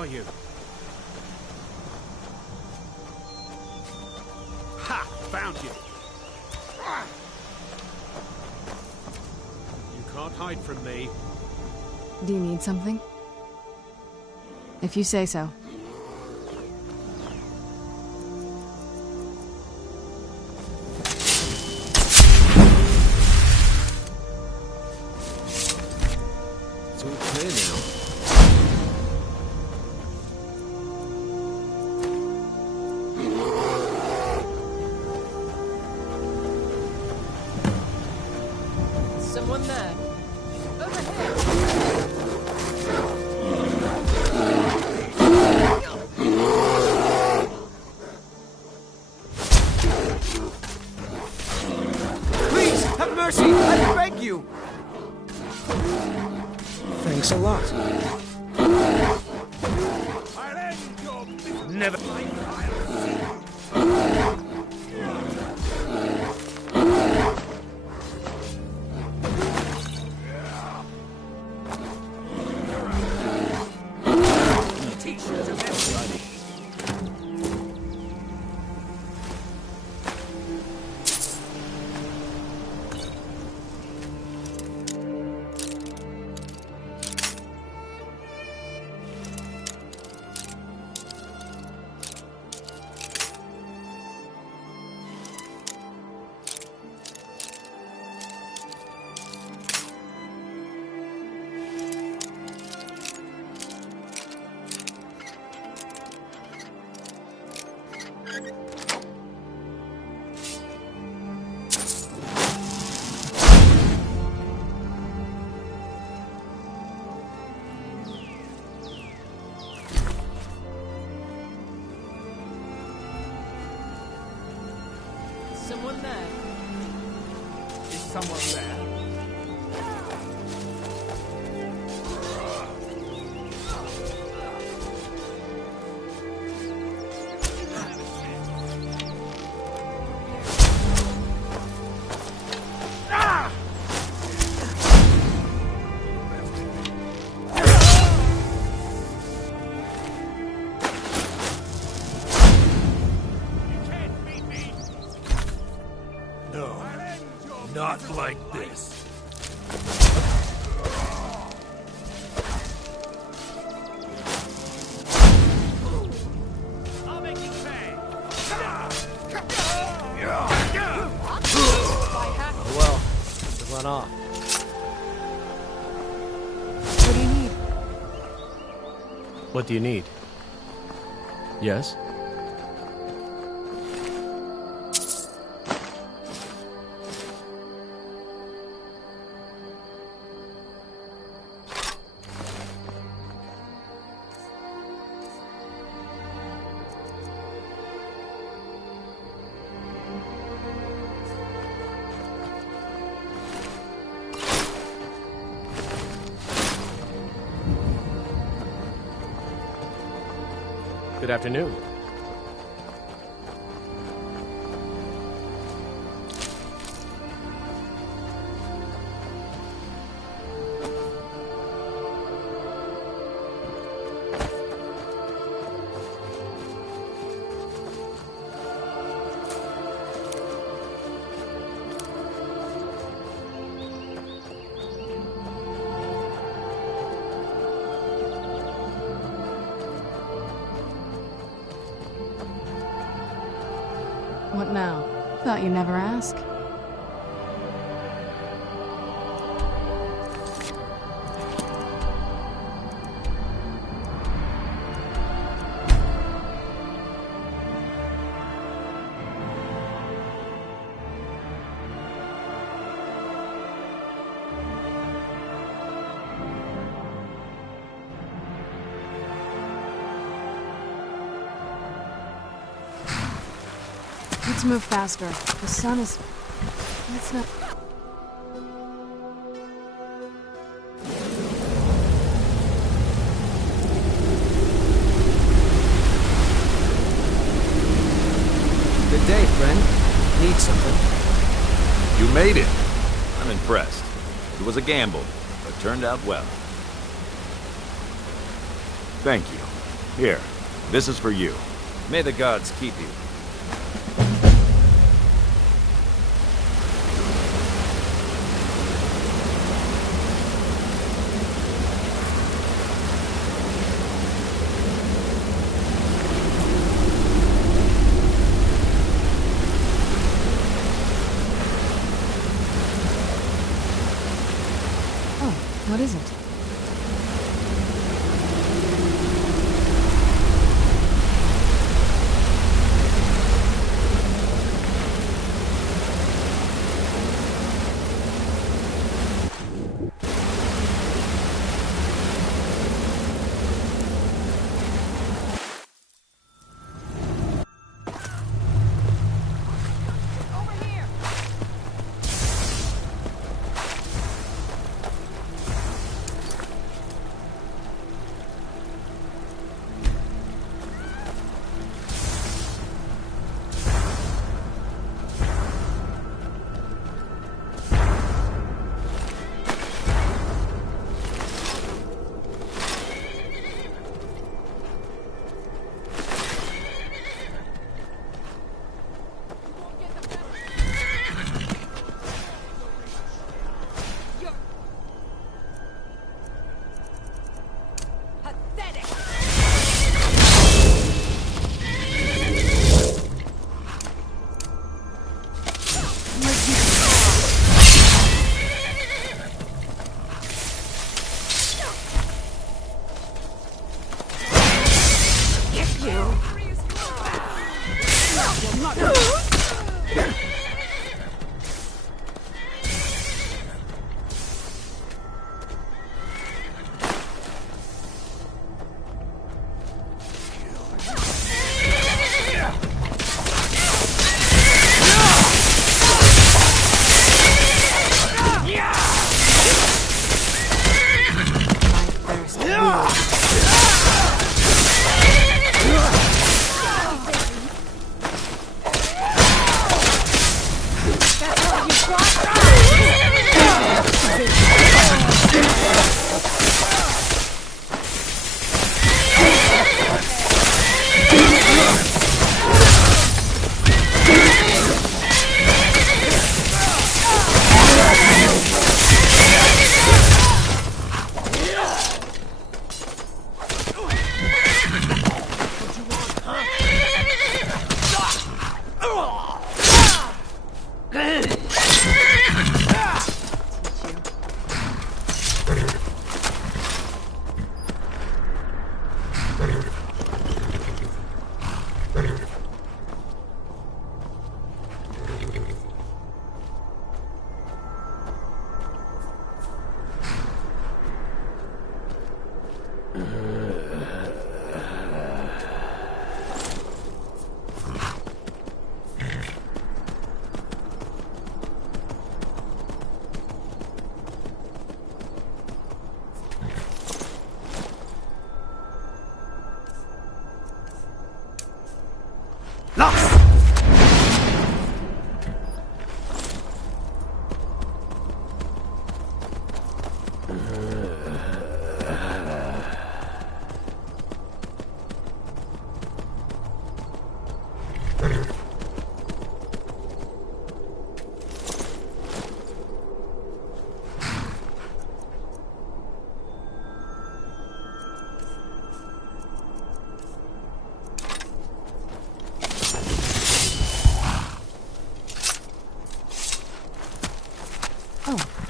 are you? Ha! Found you! You can't hide from me. Do you need something? If you say so. It's all clear now. Someone there. Over here. Please, have mercy! I beg you! Thanks a lot. I'll end your never. someone there? Is someone there? No, not like this. I'll make you pay. Oh well, to run off. What do you need? What do you need? Yes? Good afternoon. What now? Thought you'd never ask. Let's move faster. The sun is... Let's not... Good day, friend. Need something? You made it. I'm impressed. It was a gamble, but turned out well. Thank you. Here, this is for you. May the gods keep you. Oh, what is it?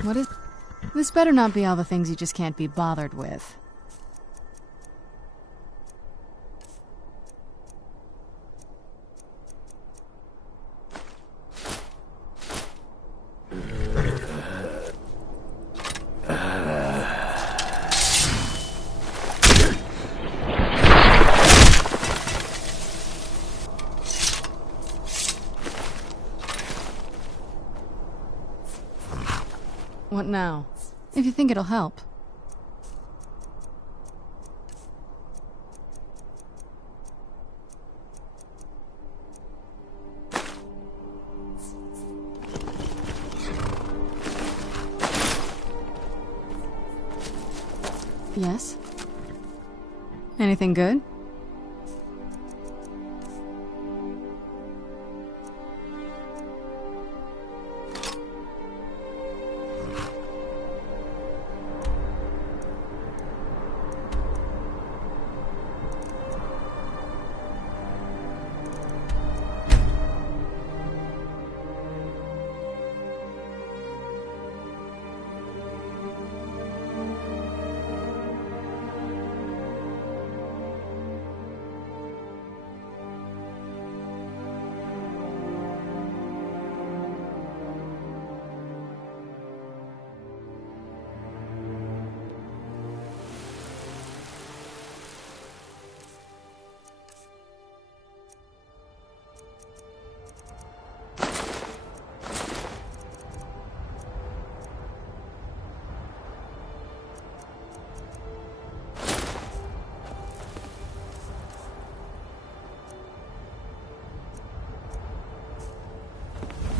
What is... This better not be all the things you just can't be bothered with. What now? If you think it'll help. Yes? Anything good?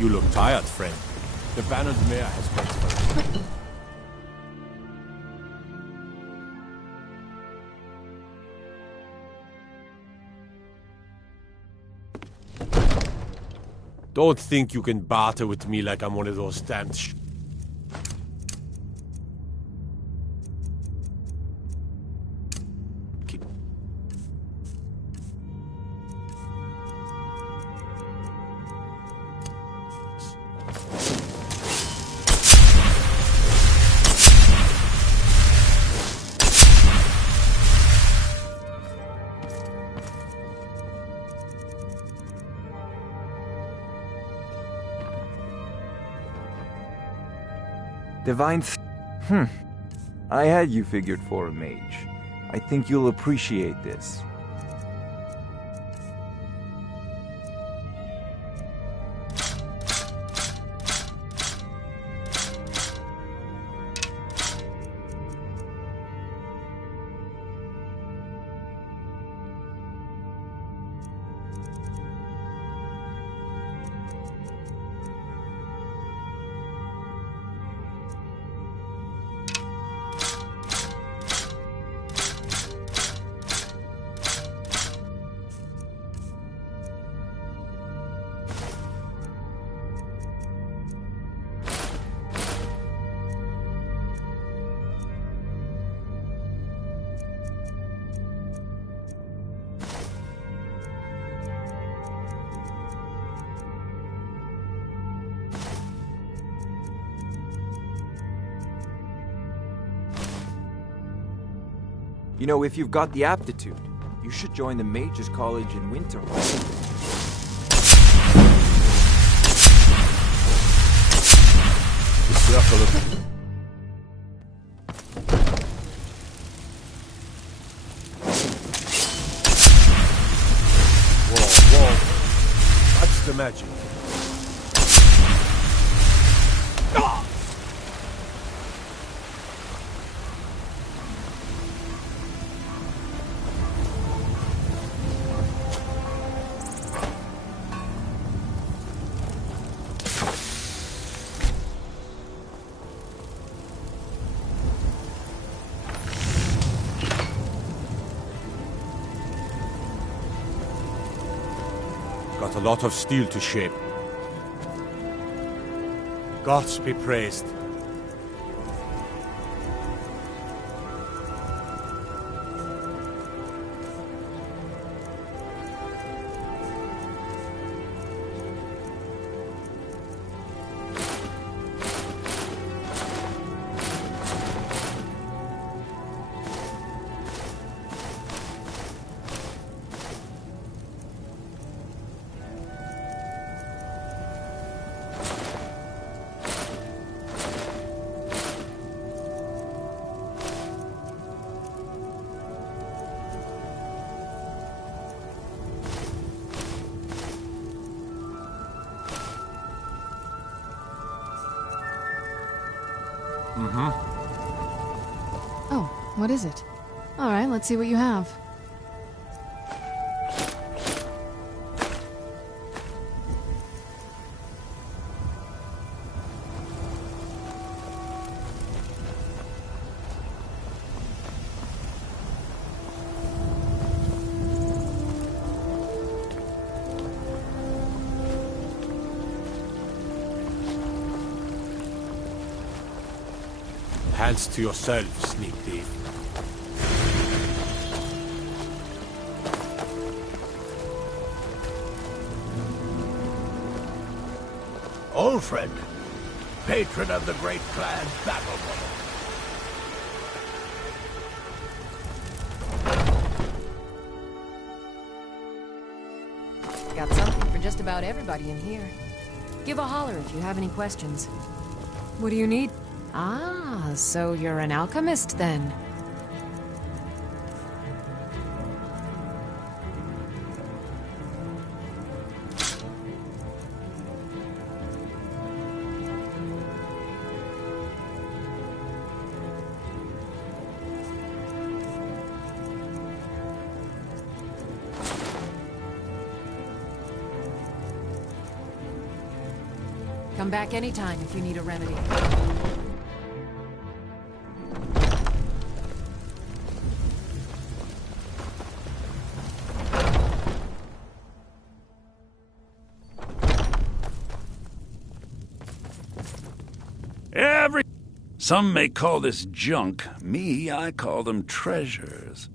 You look tired, friend. The bannered mare has got Don't think you can barter with me like I'm one of those damned Divine I had you figured for a mage. I think you'll appreciate this. You know, if you've got the aptitude, you should join the Mages College in winter. The circle of... Whoa. That's the magic. Got a lot of steel to shape. Gods be praised. Oh, what is it? Alright, let's see what you have. Hands to yourself, sneak thief. Old friend, patron of the great clan Battleborn. Got something for just about everybody in here. Give a holler if you have any questions. What do you need? Ah, so you're an alchemist then? Come back anytime if you need a remedy. Some may call this junk. Me, I call them treasures.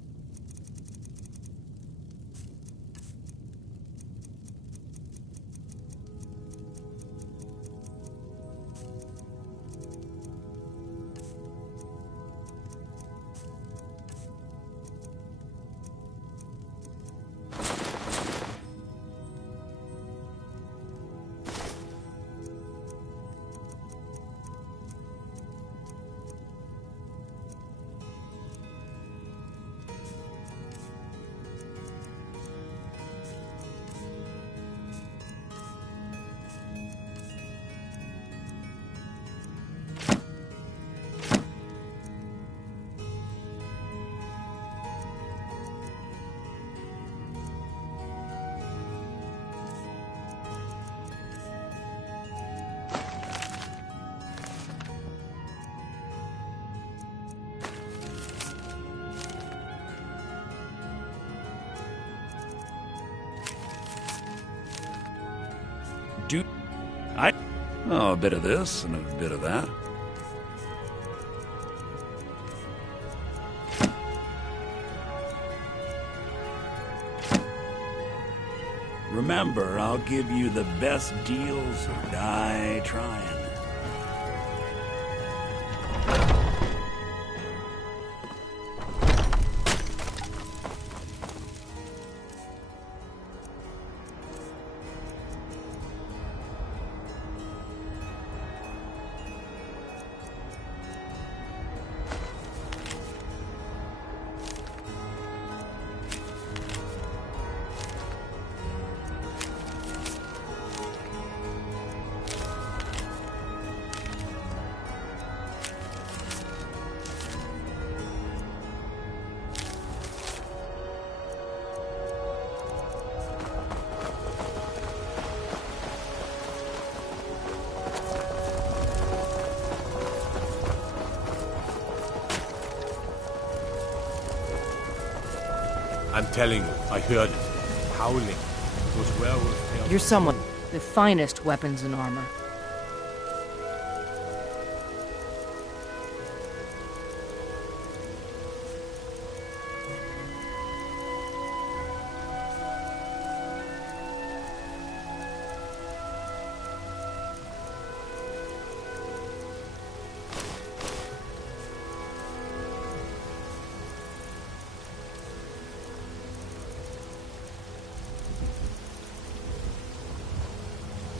Oh, a bit of this and a bit of that. Remember, I'll give you the best deals or die trying. I'm telling you, I heard it. Howling. Those werewolf tales. You're someone. The finest weapons and armor.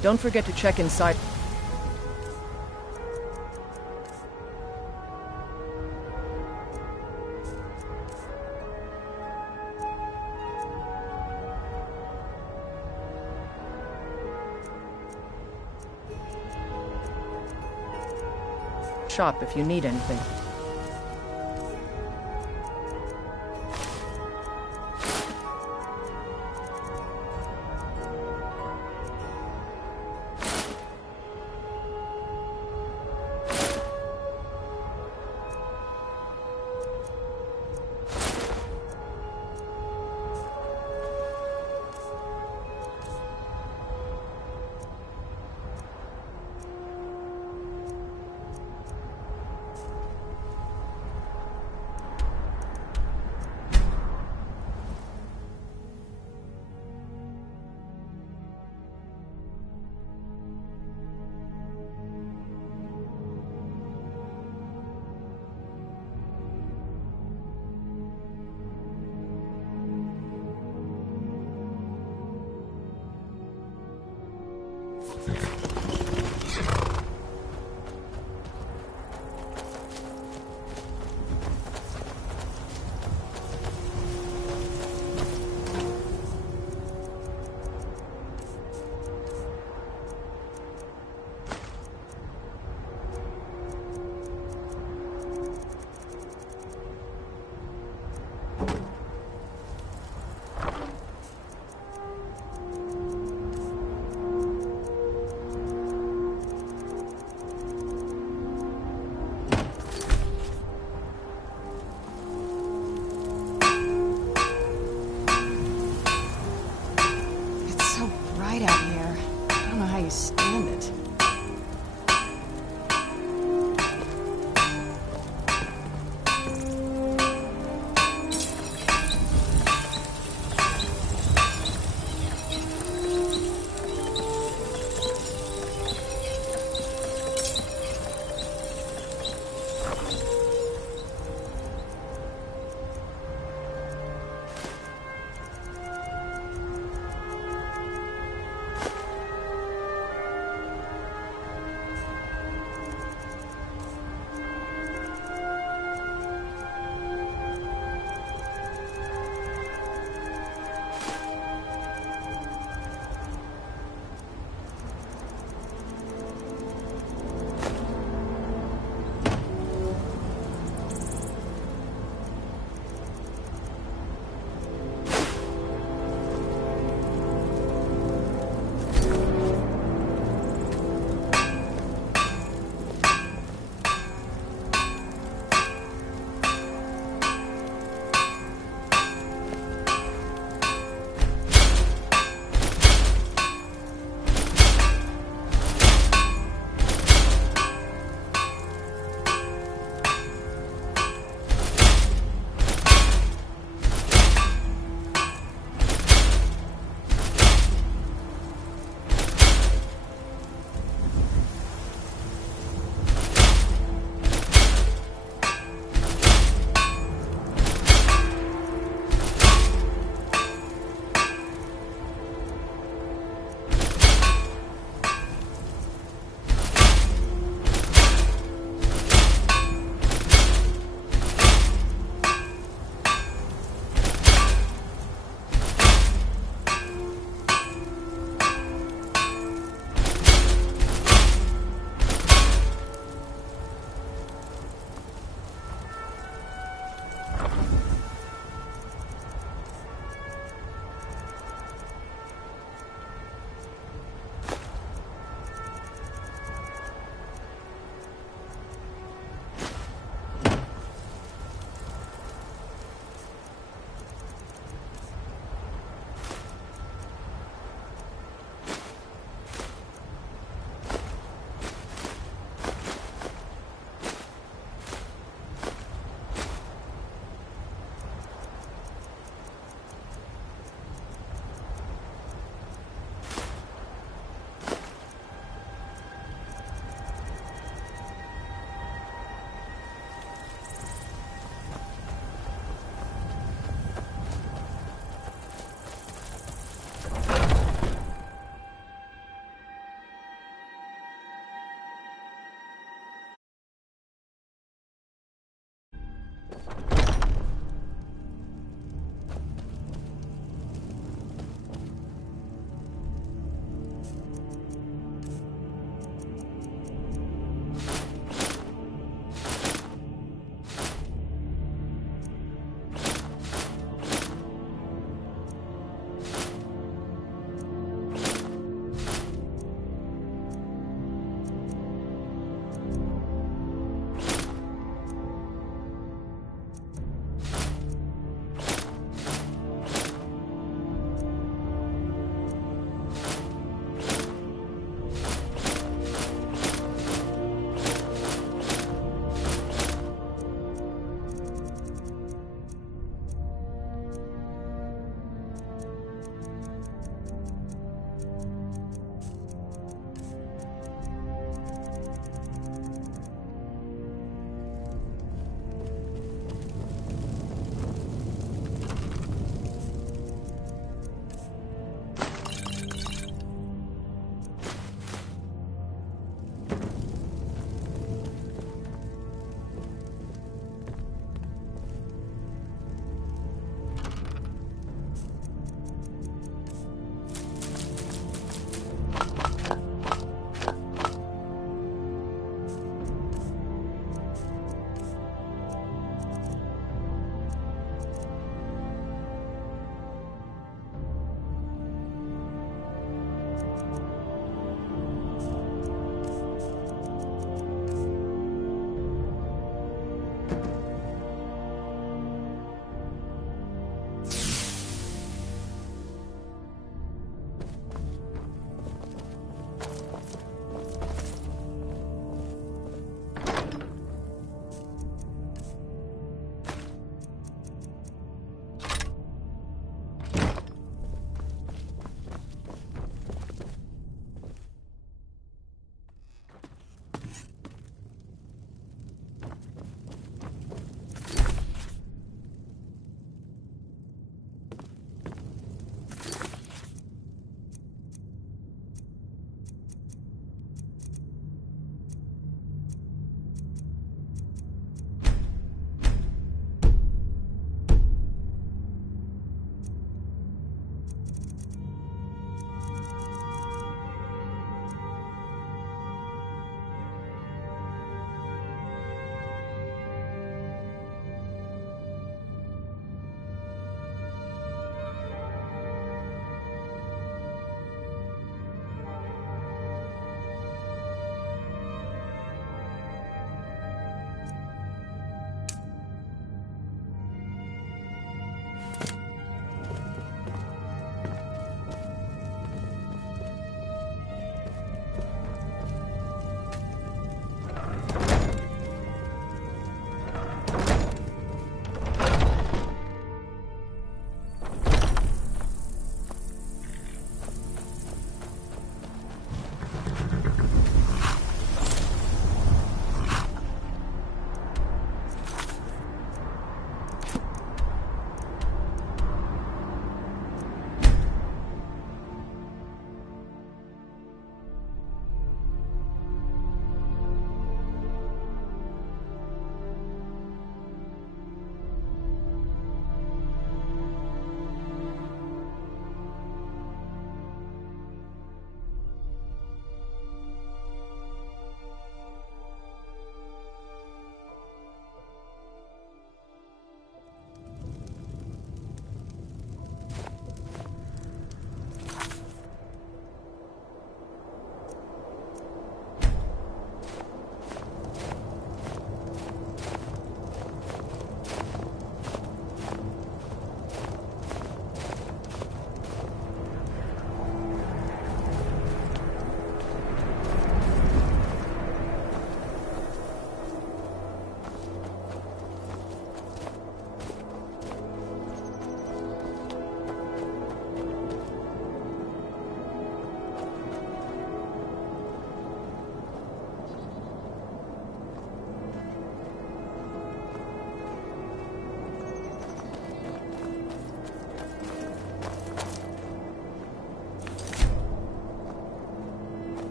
Don't forget to check inside. shop if you need anything.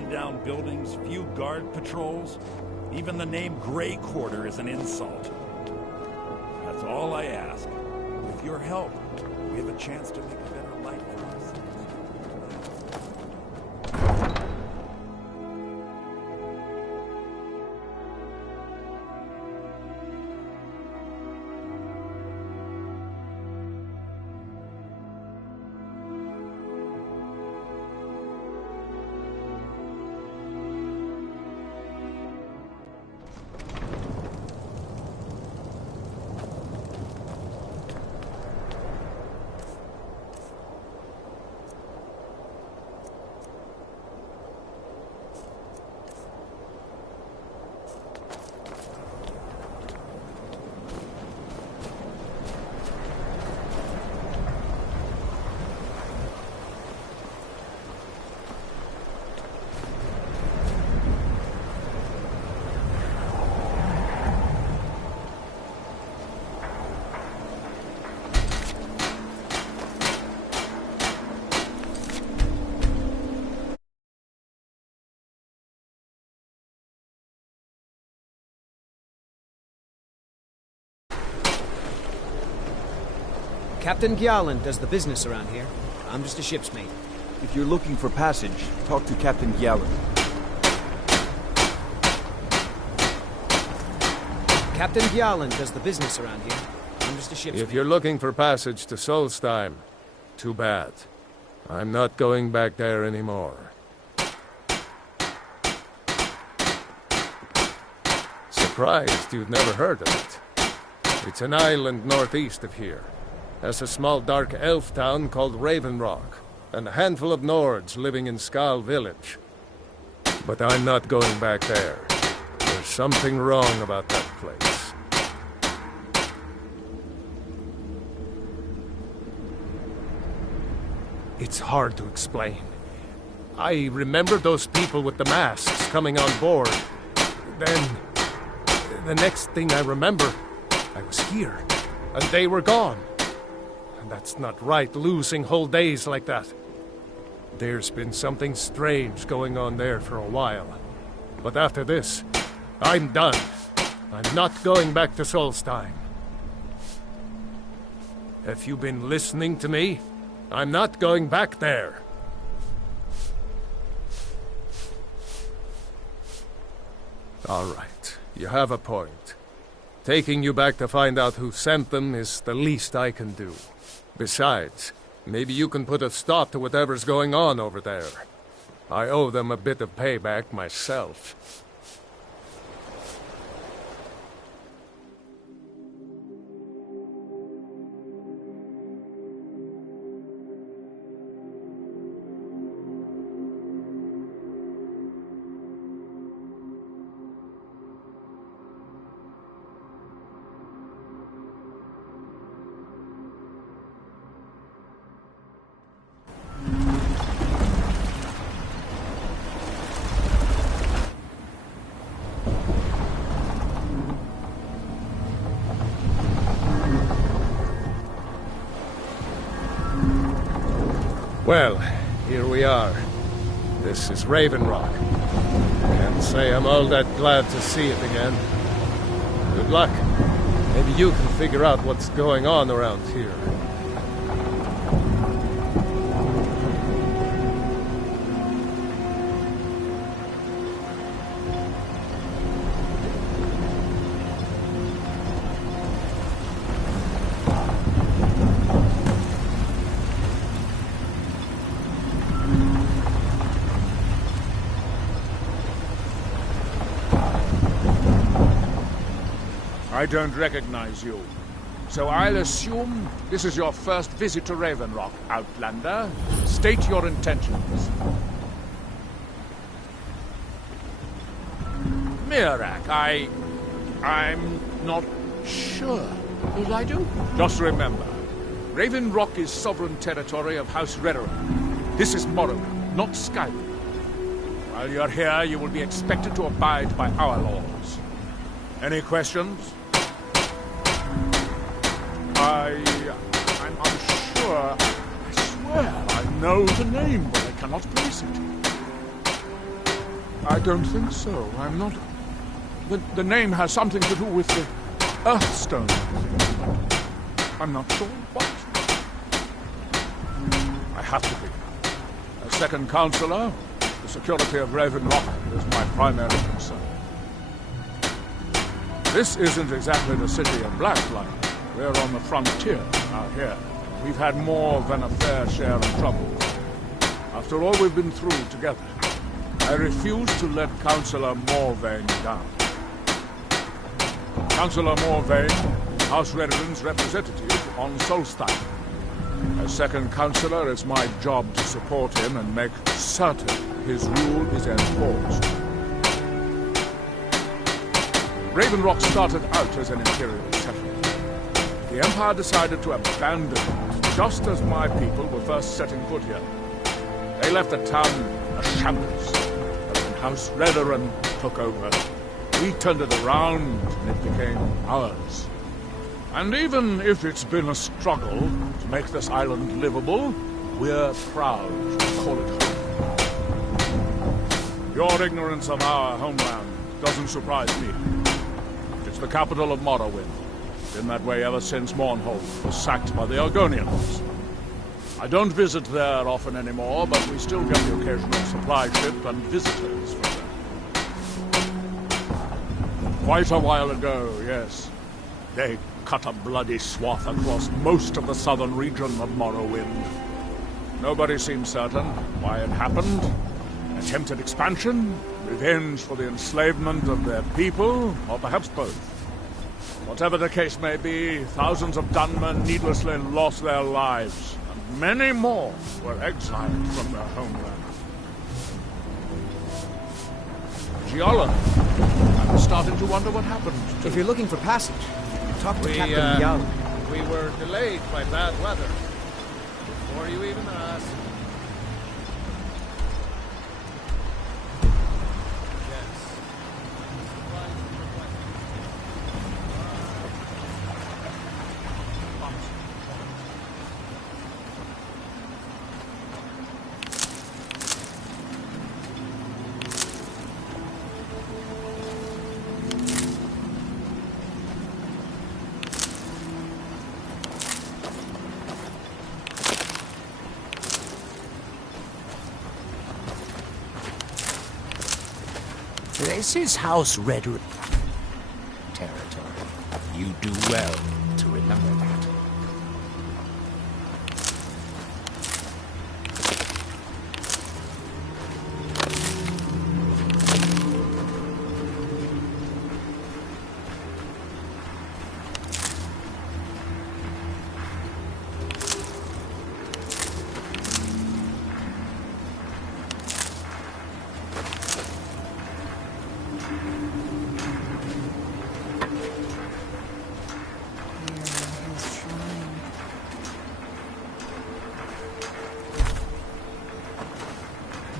rundown buildings, few guard patrols. Even the name Grey Quarter is an insult. That's all I ask. With your help, we have a chance to make a better life for ourselves. Captain Gjalland does the business around here. I'm just a ship's mate. If you're looking for passage, talk to Captain Gjalland. Captain Gjalland does the business around here. I'm just a ship's mate. If you're looking for passage to Solstheim, too bad. I'm not going back there anymore. Surprised you've never heard of it. It's an island northeast of here. There's a small dark elf town called Raven Rock, and a handful of Nords living in Skal Village. But I'm not going back there. There's something wrong about that place. It's hard to explain. I remember those people with the masks coming on board. Then, the next thing I remember, I was here, and they were gone. And that's not right, losing whole days like that. There's been something strange going on there for a while. But after this, I'm done. I'm not going back to Solstheim. Have you been listening to me? I'm not going back there. All right, you have a point. Taking you back to find out who sent them is the least I can do. Besides, maybe you can put a stop to whatever's going on over there. I owe them a bit of payback myself. Well, here we are. This is Raven Rock. Can't say I'm all that glad to see it again. Good luck. Maybe you can figure out what's going on around here. I don't recognize you. So I'll assume this is your first visit to Raven Rock, Outlander. State your intentions. Mirak, I'm not sure. Did I do? Just remember, Raven Rock is sovereign territory of House Redoran. This is Morrowind, not Skyrim. While you're here, you will be expected to abide by our laws. Any questions? I'm unsure. I swear I know the name, but I cannot place it. I don't think so. I'm not... The name has something to do with the Earthstone. I'm not sure what. I have to be. As second counselor, the security of Raven Rock is my primary concern. This isn't exactly the city of Blacklight. We're on the frontier out here. We've had more than a fair share of troubles. After all we've been through together, I refuse to let Councillor Morvain down. Councillor Morvain, House Redden's representative on Solstein. As second councillor, it's my job to support him and make certain his rule is enforced. Raven Rock started out as an imperial settlement. The Empire decided to abandon it just as my people were first setting foot here. They left the town a shambles, but when House Redden took over, we turned it around and it became ours. And even if it's been a struggle to make this island livable, we're proud to call it home. Your ignorance of our homeland doesn't surprise me. It's the capital of Morrowind. Been that way ever since Mournhold was sacked by the Argonians. I don't visit there often anymore, but we still get the occasional supply ship and visitors from there. Quite a while ago, yes. They cut a bloody swath across most of the southern region of Morrowind. Nobody seems certain why it happened. Attempted expansion, revenge for the enslavement of their people, or perhaps both. Whatever the case may be, thousands of Dunmen needlessly lost their lives, and many more were exiled from their homeland. Giala, I'm starting to wonder what happened. If you're looking for passage, talk to Captain Young. We were delayed by bad weather. Before you even asked. This is House Redden territory. You do well to remember that.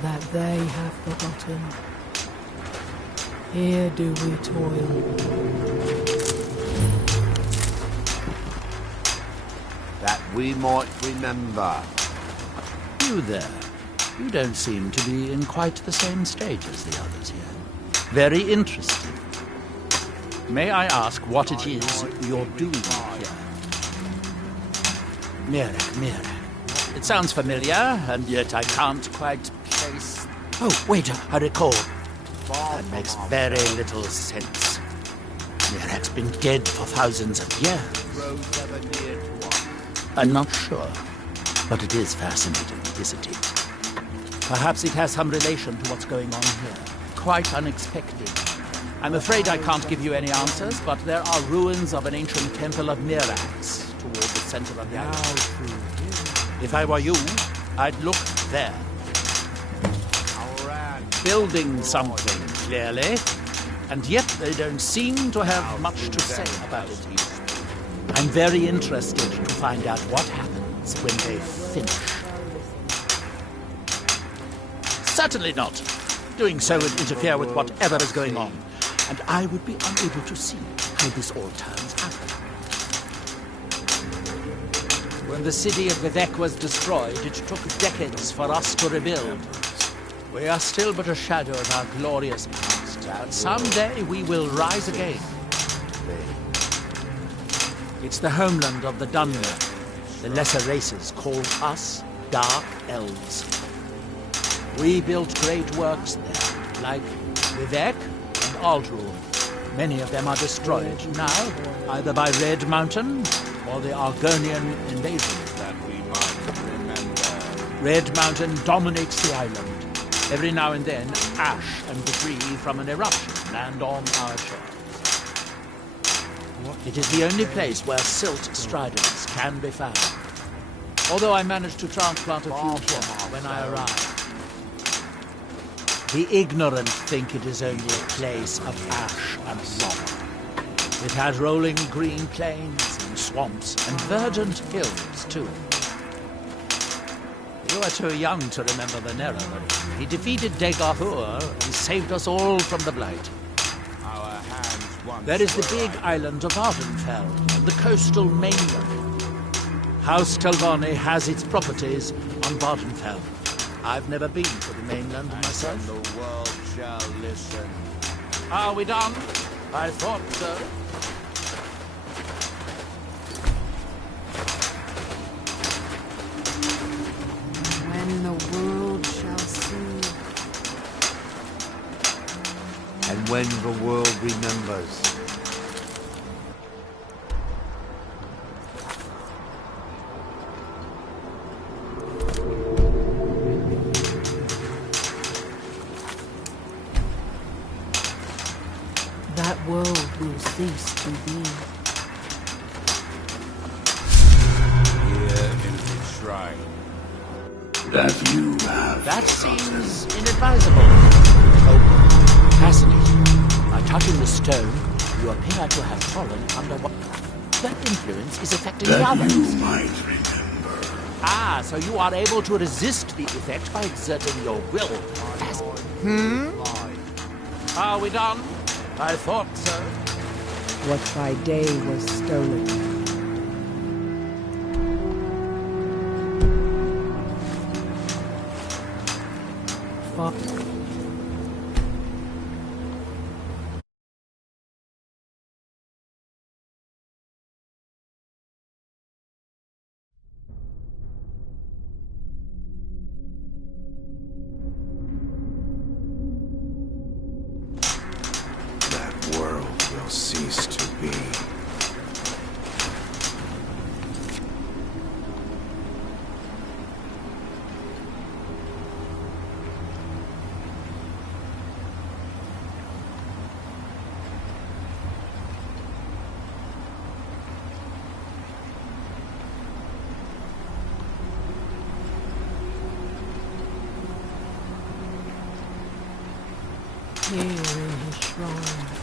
That they have forgotten. Here do we toil. That we might remember. You there. You don't seem to be in quite the same stage as the others here. Very interesting. May I ask what it is you're doing here? Mirek. It sounds familiar, and yet I can't quite place... Oh, wait, I recall. That makes very little sense. Mirek's been dead for thousands of years. I'm not sure, but it is fascinating, isn't it? Perhaps it has some relation to what's going on here. Quite unexpected. I'm afraid I can't give you any answers, but there are ruins of an ancient temple of Mirax toward the center of the island. If I were you, I'd look there. Building something, clearly, and yet they don't seem to have much to say about it. I'm very interested to find out what happens when they finish. Certainly not. Doing so would interfere with whatever is going on, and I would be unable to see how this all turns out. When the city of Vivek was destroyed, it took decades for us to rebuild. We are still but a shadow of our glorious past, but someday we will rise again. It's the homeland of the Dunmer. The lesser races call us Dark Elves. We built great works there, like Vivek and Aldrul. Many of them are destroyed now, either by Red Mountain or the Argonian invasion. That we might remember. Red Mountain dominates the island. Every now and then, ash and debris from an eruption land on our shores. It is the only place where silt striders can be found. Although I managed to transplant a few here when I arrived. The ignorant think it is only a place of ash and rock. It has rolling green plains and swamps and verdant hills, too. You are too young to remember the Nerra. He defeated Degahur and saved us all from the Blight. Our hands once There is the were big island of Ardenfell and the coastal mainland. House Telvanni has its properties on Vardenfell. I've never been to the mainland myself. The world shall listen. Are we done? I thought so. When the world shall see. And when the world remembers. That world will cease to be. here in the shrine. That seems inadvisable. Oh, fascinating. By touching the stone, you appear to have fallen under what... That influence is affecting the others. You might remember. Ah, so you are able to resist the effect by exerting your will. Are we done? I thought so. What by day was stolen. That world will cease to be. Here in his shrine.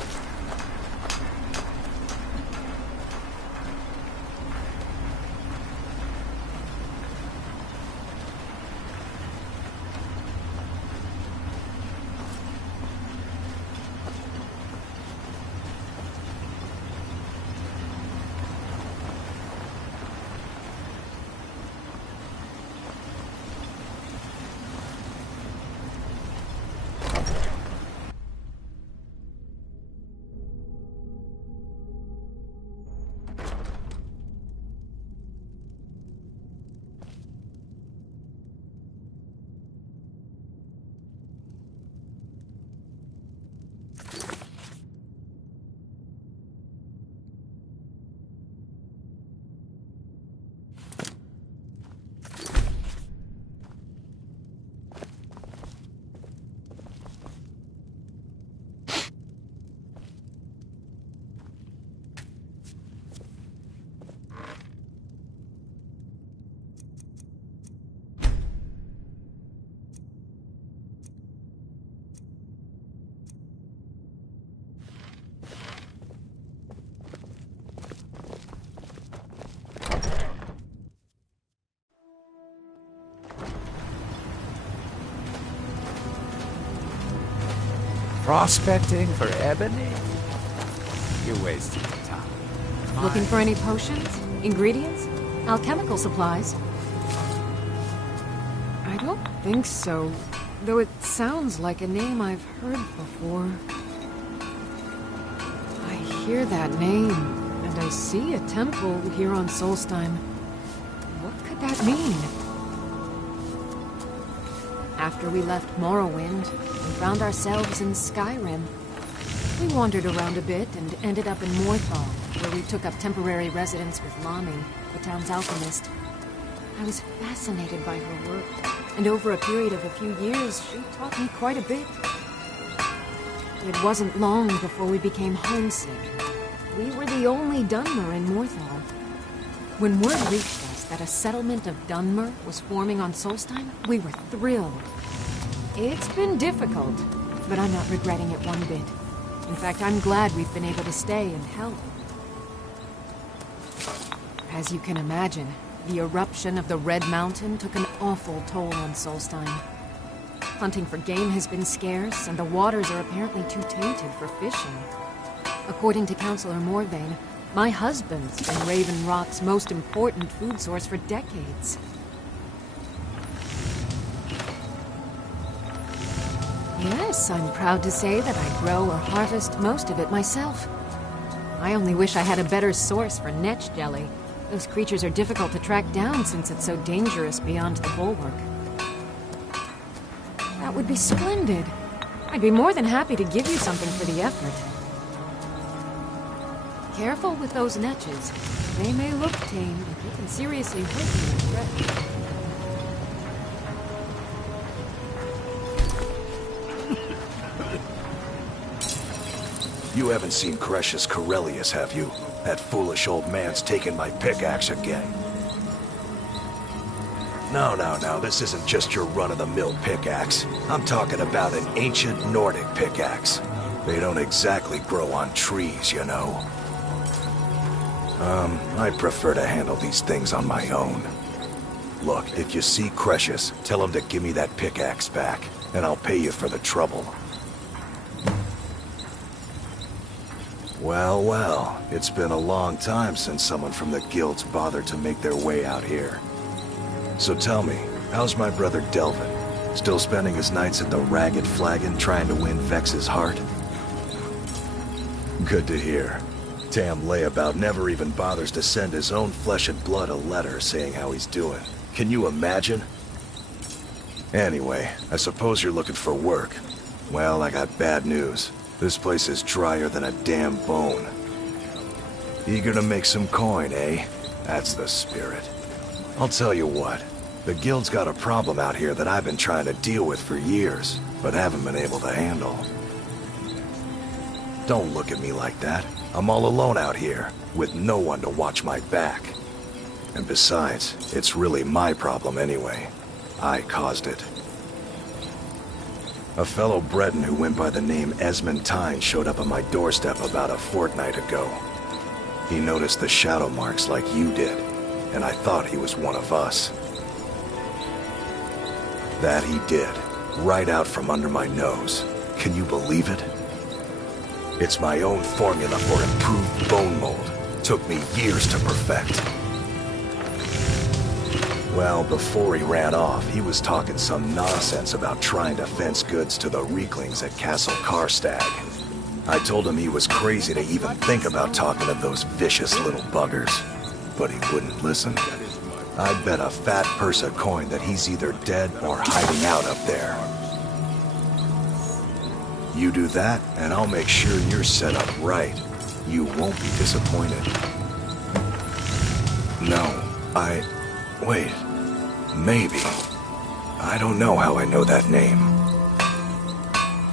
Prospecting for ebony? You're wasting your time. Looking for any potions? Ingredients? Alchemical supplies? I don't think so. though it sounds like a name I've heard before. I hear that name, and I see a temple here on Solstheim. What could that mean? After we left Morrowind, we found ourselves in Skyrim. We wandered around a bit and ended up in Morthal, where we took up temporary residence with Lani, the town's alchemist. I was fascinated by her work, and over a period of a few years, she taught me quite a bit. It wasn't long before we became homesick. We were the only Dunmer in Morthal. When word reached us that a settlement of Dunmer was forming on Solstheim, we were thrilled. It's been difficult, but I'm not regretting it one bit. In fact, I'm glad we've been able to stay and help. As you can imagine, the eruption of the Red Mountain took an awful toll on Solstheim. Hunting for game has been scarce, and the waters are apparently too tainted for fishing. According to Councillor Morvain, my husband's been Raven Rock's most important food source for decades. Yes, I'm proud to say that I grow or harvest most of it myself. I only wish I had a better source for netch jelly. Those creatures are difficult to track down since it's so dangerous beyond the bulwark. That would be splendid. I'd be more than happy to give you something for the effort. Careful with those netches. They may look tame, but they can seriously hurt you and threaten. You haven't seen Crescius Corellius, have you? That foolish old man's taken my pickaxe again. No, this isn't just your run-of-the-mill pickaxe. I'm talking about an ancient Nordic pickaxe. They don't exactly grow on trees, you know. I prefer to handle these things on my own. Look, if you see Crescius, tell him to give me that pickaxe back, and I'll pay you for the trouble. Well, it's been a long time since someone from the guilds bothered to make their way out here. So tell me, how's my brother Delvin? Still spending his nights at the Ragged Flagon trying to win Vex's heart? Good to hear. Tam Layabout never even bothers to send his own flesh and blood a letter saying how he's doing. Can you imagine? Anyway, I suppose you're looking for work. Well, I got bad news. This place is drier than a damn bone. Eager to make some coin, eh? That's the spirit. I'll tell you what. The guild's got a problem out here that I've been trying to deal with for years, but haven't been able to handle. Don't look at me like that. I'm all alone out here, with no one to watch my back. And besides, it's really my problem anyway. I caused it. A fellow Breton who went by the name Esmond Tyne showed up on my doorstep about a fortnight ago. He noticed the shadow marks like you did, and I thought he was one of us. That he did, right out from under my nose. Can you believe it? It's my own formula for improved bone mold. Took me years to perfect. Well, before he ran off, he was talking some nonsense about trying to fence goods to the Reeklings at Castle Karstag. I told him he was crazy to even think about talking to those vicious little buggers, but he wouldn't listen. I'd bet a fat purse of coin that he's either dead or hiding out up there. You do that, and I'll make sure you're set up right. You won't be disappointed. No, wait. Maybe. I don't know how I know that name.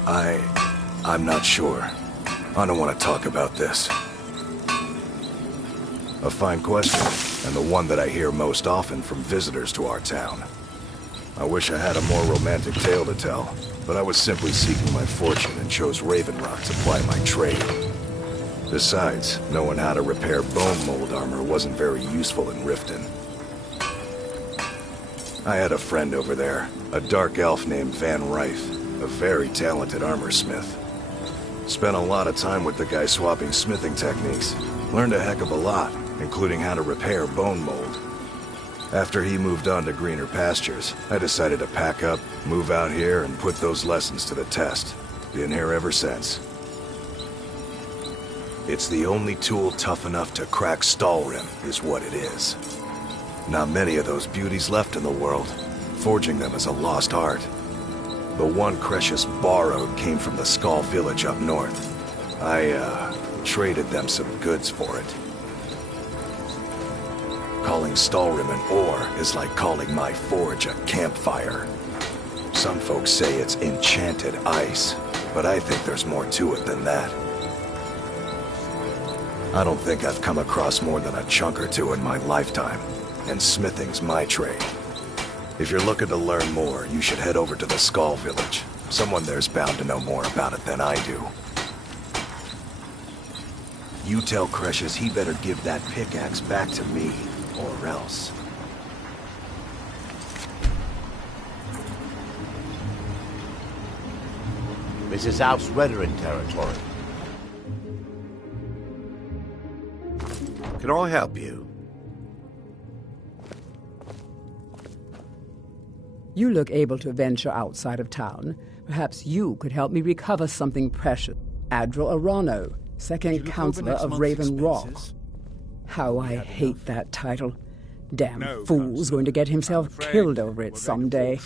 I'm not sure. I don't want to talk about this. A fine question, and the one that I hear most often from visitors to our town. I wish I had a more romantic tale to tell, but I was simply seeking my fortune and chose Raven Rock to ply my trade. Besides, knowing how to repair bone mold armor wasn't very useful in Riften. I had a friend over there, a dark elf named Van Rife, a very talented armorsmith. Spent a lot of time with the guy swapping smithing techniques. Learned a heck of a lot, including how to repair bone mold. After he moved on to greener pastures, I decided to pack up, move out here, and put those lessons to the test. Been here ever since. It's the only tool tough enough to crack Stalrim, is what it is. Not many of those beauties left in the world. Forging them is a lost art. The one Cretius borrowed came from the Skull village up north. I, traded them some goods for it. Calling Stalrim an ore is like calling my forge a campfire. Some folks say it's enchanted ice, but I think there's more to it than that. I don't think I've come across more than a chunk or two in my lifetime, and smithing's my trade. If you're looking to learn more, you should head over to the Skull village. Someone there's bound to know more about it than I do. You tell Cretius he better give that pickaxe back to me, or else. This is House Redoran territory. Can I help you? You look able to venture outside of town. Perhaps you could help me recover something precious. Adral Arano, second counselor of Raven Rock. How I hate that title. Damn fool's going to get himself killed over it someday.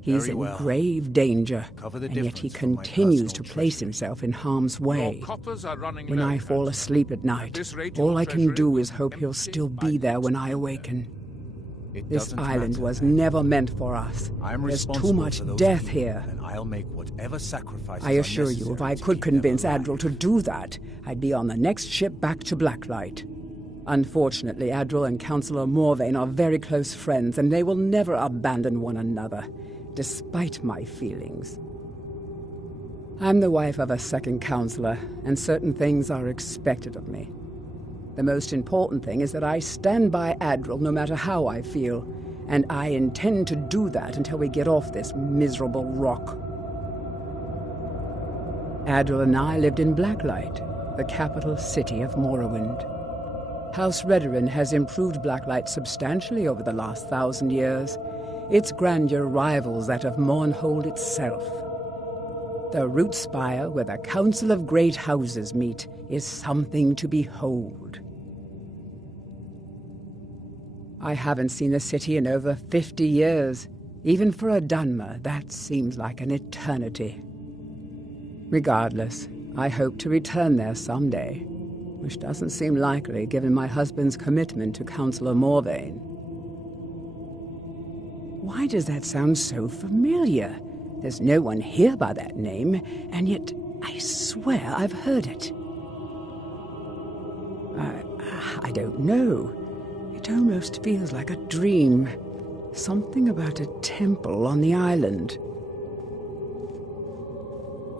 He's in grave danger, and yet he continues to place himself in harm's way. When I fall asleep at night, all I can do is hope he'll still be there when I awaken. This island was never meant for us. There's too much death here. I assure you, if I could convince Adral to do that, I'd be on the next ship back to Blacklight. Unfortunately, Adral and Councillor Morvain are very close friends, and they will never abandon one another, despite my feelings. I'm the wife of a second counselor, and certain things are expected of me. The most important thing is that I stand by Adral no matter how I feel, and I intend to do that until we get off this miserable rock. Adral and I lived in Blacklight, the capital city of Morrowind. House Redoran has improved Blacklight substantially over the last 1,000 years. Its grandeur rivals that of Mournhold itself. The root spire where the Council of Great Houses meet is something to behold. I haven't seen the city in over 50 years. Even for a Dunmer, that seems like an eternity. Regardless, I hope to return there someday, which doesn't seem likely given my husband's commitment to Councillor Morvain. Why does that sound so familiar? There's no one here by that name, and yet I swear I've heard it. I don't know. It almost feels like a dream. Something about a temple on the island.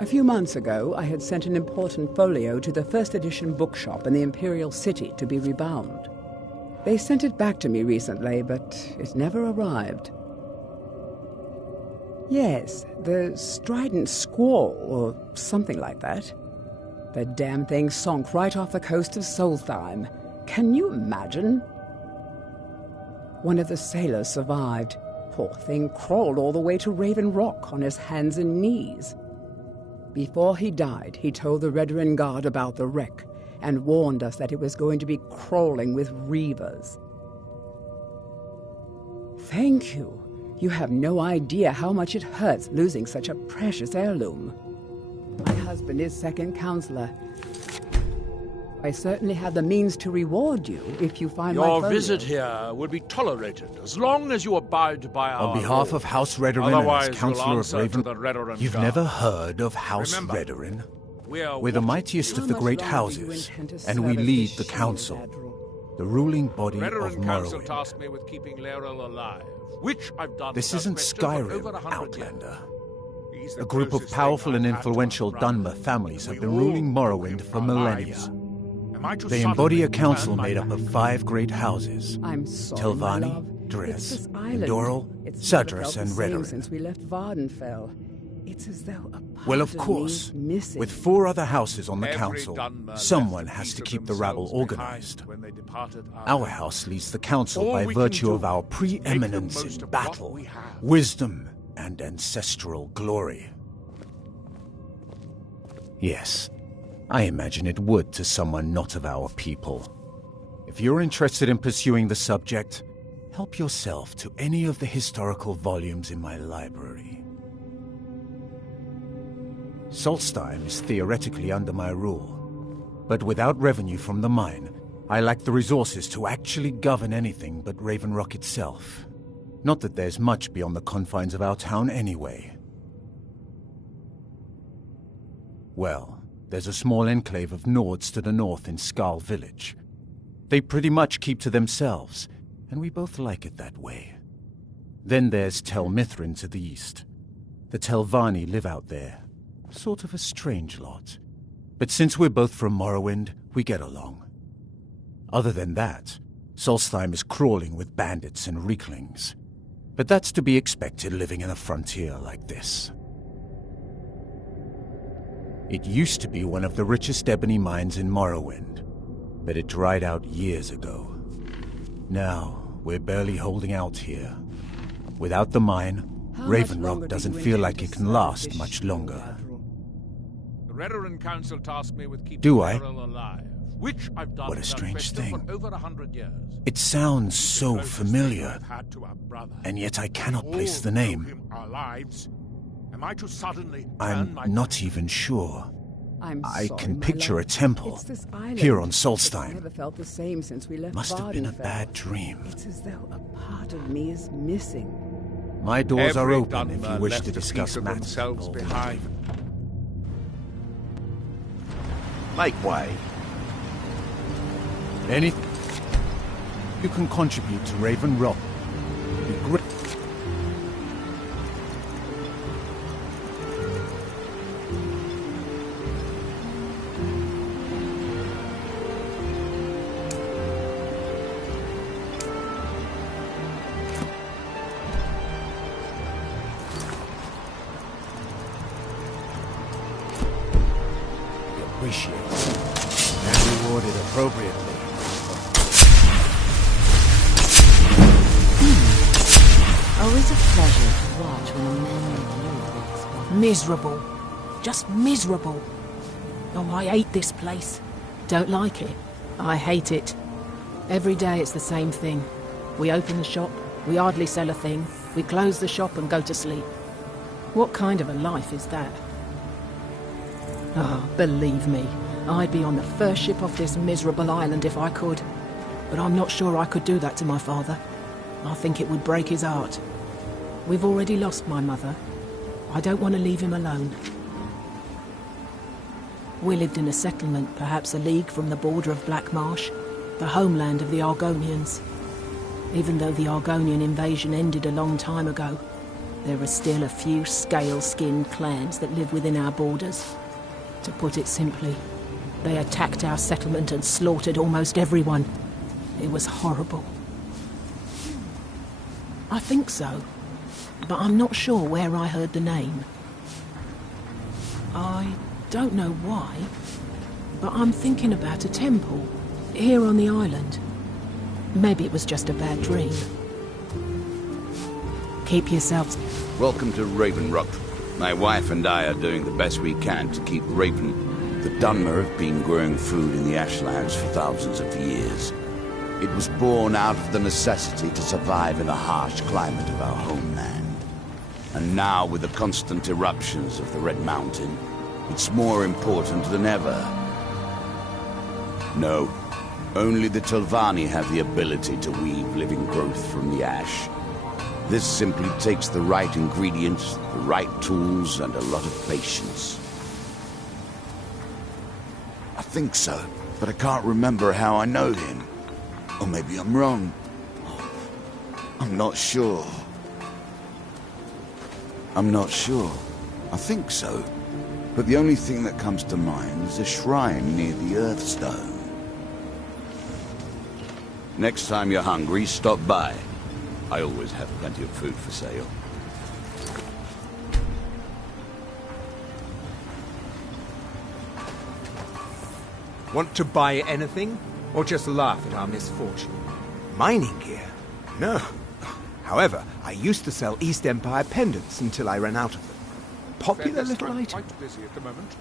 A few months ago, I had sent an important folio to the first edition bookshop in the Imperial City to be rebound. They sent it back to me recently, but it never arrived. Yes, the Strident Squall, or something like that. The damn thing sunk right off the coast of Solstheim. Can you imagine? One of the sailors survived. Poor thing crawled all the way to Raven Rock on his hands and knees. Before he died, he told the Redoran Guard about the wreck and warned us that it was going to be crawling with reavers. Thank you. You have no idea how much it hurts losing such a precious heirloom. My husband is second counselor. I certainly have the means to reward you if you find my Your folio. visit here will be tolerated as long as you abide by our On behalf of House Redoran Otherwise, and as Councillor we'll of answer to Raven, the Redoran you've Guard. never heard of House Remember, Redoran? We're We're the mightiest of the great houses, and we lead the Council, the ruling body of Redoran Council Morrowind. tasked me with keeping Laeral alive, which I've done. This without isn't question for Skyrim, over 100 Outlander. years. He's the A group of closest powerful thing and I've had to influential a Dunmer brother. families have We been all ruling owe Morrowind him for our millennia. lives. Am I to They suddenly embody a turn council my made up back? of 5 great houses: I'm sorry, my Telvanni, love. It's Dres, this island. Endoril, It's never Sudras, felt and the same Redoran. since we left Vardenfell. It's as though a part Well, of me course. is missing. With 4 other houses on the Every council, Dunmer someone left a has piece to of keep the rabble themselves organized. behind when they departed Our house leads the council All by we can virtue do of our is make the preeminence most in of what battle, we have. wisdom, and ancestral glory. Yes, I imagine it would to someone not of our people. If you're interested in pursuing the subject, help yourself to any of the historical volumes in my library. Solstheim is theoretically under my rule, but without revenue from the mine, I lack the resources to actually govern anything but Raven Rock itself. Not that there's much beyond the confines of our town anyway. Well, there's a small enclave of Nords to the north in Skal Village. They pretty much keep to themselves, and we both like it that way. Then there's Tel Mithrin to the east. The Telvanni live out there. Sort of a strange lot. But since we're both from Morrowind, we get along. Other than that, Solstheim is crawling with bandits and Reeklings. But that's to be expected living in a frontier like this. It used to be one of the richest ebony mines in Morrowind, but it dried out years ago. Now, we're barely holding out here. Without the mine, Raven Rock doesn't feel like it can last much longer. The Redoran Council tasked me with keeping Do I? Errol alive, which I've done. What a strange thing. For over 100 years. It sounds so Closest thing familiar, I've had to our brother. and yet I cannot All place the know name. him our lives. Am I to suddenly turn I'm my not even sure. I sorry, can my picture love. a temple It's this island. here on It's Solstheim. never felt the same since we left Must have been a Vardenfell. bad dream. It's as though a part of me is missing. My doors are Every open if you Dunmer wish left to a piece discuss of matters themselves involving behind. Make way. anything you can contribute to Raven Rock. Be great. Appreciated and rewarded appropriately. Always a pleasure to watch when a man like you walks by. Miserable. Just miserable. Oh, I hate this place. Don't like it? I hate it. Every day it's the same thing. We open the shop, we hardly sell a thing, we close the shop and go to sleep. What kind of a life is that? Oh, believe me, I'd be on the first ship off this miserable island if I could. But I'm not sure I could do that to my father. I think it would break his heart. We've already lost my mother. I don't want to leave him alone. We lived in a settlement, perhaps a league from the border of Black Marsh, the homeland of the Argonians. Even though the Argonian invasion ended a long time ago, there are still a few scale-skinned clans that live within our borders. To put it simply, they attacked our settlement and slaughtered almost everyone. It was horrible. I think so, but I'm not sure where I heard the name. I don't know why, but I'm thinking about a temple here on the island. Maybe it was just a bad dream. Keep yourselves... Welcome to Raven Rock. My wife and I are doing the best we can to keep Raven. The Dunmer have been growing food in the Ashlands for thousands of years. It was born out of the necessity to survive in the harsh climate of our homeland. And now, with the constant eruptions of the Red Mountain, it's more important than ever. No, only the Telvanni have the ability to weave living growth from the ash. This simply takes the right ingredients, the right tools, and a lot of patience. I think so, but I can't remember how I know him. Or maybe I'm wrong. I'm not sure. I think so. But the only thing that comes to mind is a shrine near the Earthstone. Next time you're hungry, stop by. I always have plenty of food for sale. Want to buy anything? Or just laugh at our misfortune? Mining gear? No. However, I used to sell East Empire pendants until I ran out of them. Popular little item. Quite busy at the moment.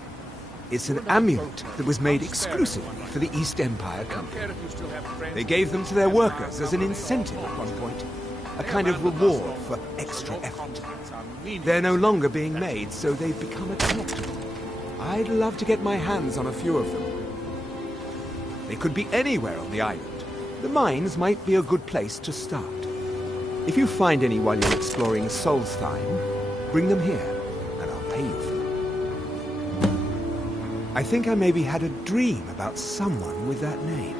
It's an amulet that was made exclusively for the East Empire Company. They gave them to their workers as an incentive at one point. A kind of reward for extra effort. They're no longer being made, so they've become a collectible. I'd love to get my hands on a few of them. They could be anywhere on the island. The mines might be a good place to start. If you find any while you're exploring Solstheim, bring them here, and I'll pay you for them. I think I maybe had a dream about someone with that name.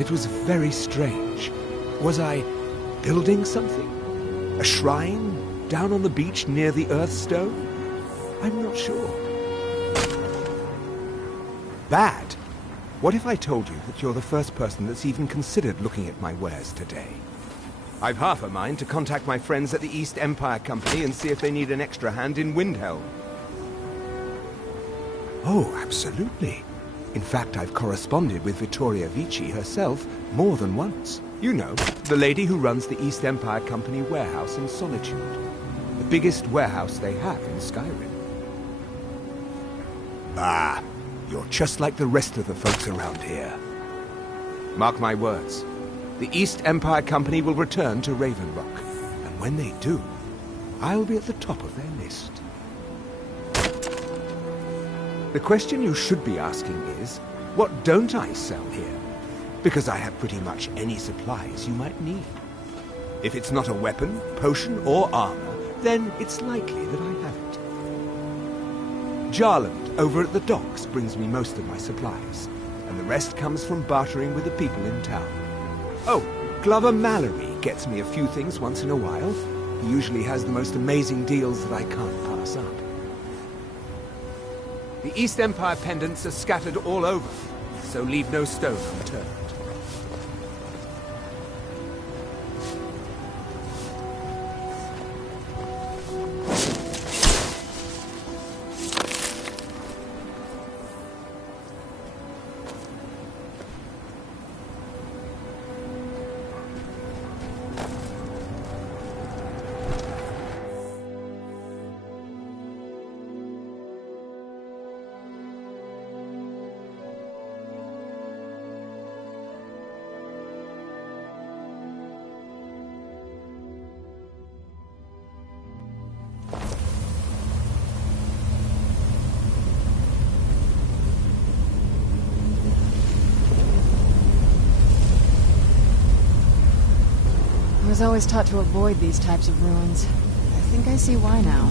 It was very strange. Was I building something? A shrine down on the beach near the Earthstone? I'm not sure. Bad? What if I told you that you're the first person that's even considered looking at my wares today? I've half a mind to contact my friends at the East Empire Company and see if they need an extra hand in Windhelm. Oh, absolutely. In fact, I've corresponded with Vittoria Vici herself more than once. You know, the lady who runs the East Empire Company warehouse in Solitude. The biggest warehouse they have in Skyrim. Ah, you're just like the rest of the folks around here. Mark my words. The East Empire Company will return to Raven Rock. And when they do, I'll be at the top of their list. The question you should be asking is, what don't I sell here? Because I have pretty much any supplies you might need. If it's not a weapon, potion, or armor, then it's likely that I have it. Jarland, over at the docks, brings me most of my supplies, and the rest comes from bartering with the people in town. Oh, Glover Mallory gets me a few things once in a while. He usually has the most amazing deals that I can't pass up. The East Empire pendants are scattered all over, so leave no stone unturned. I was always taught to avoid these types of ruins. I think I see why now.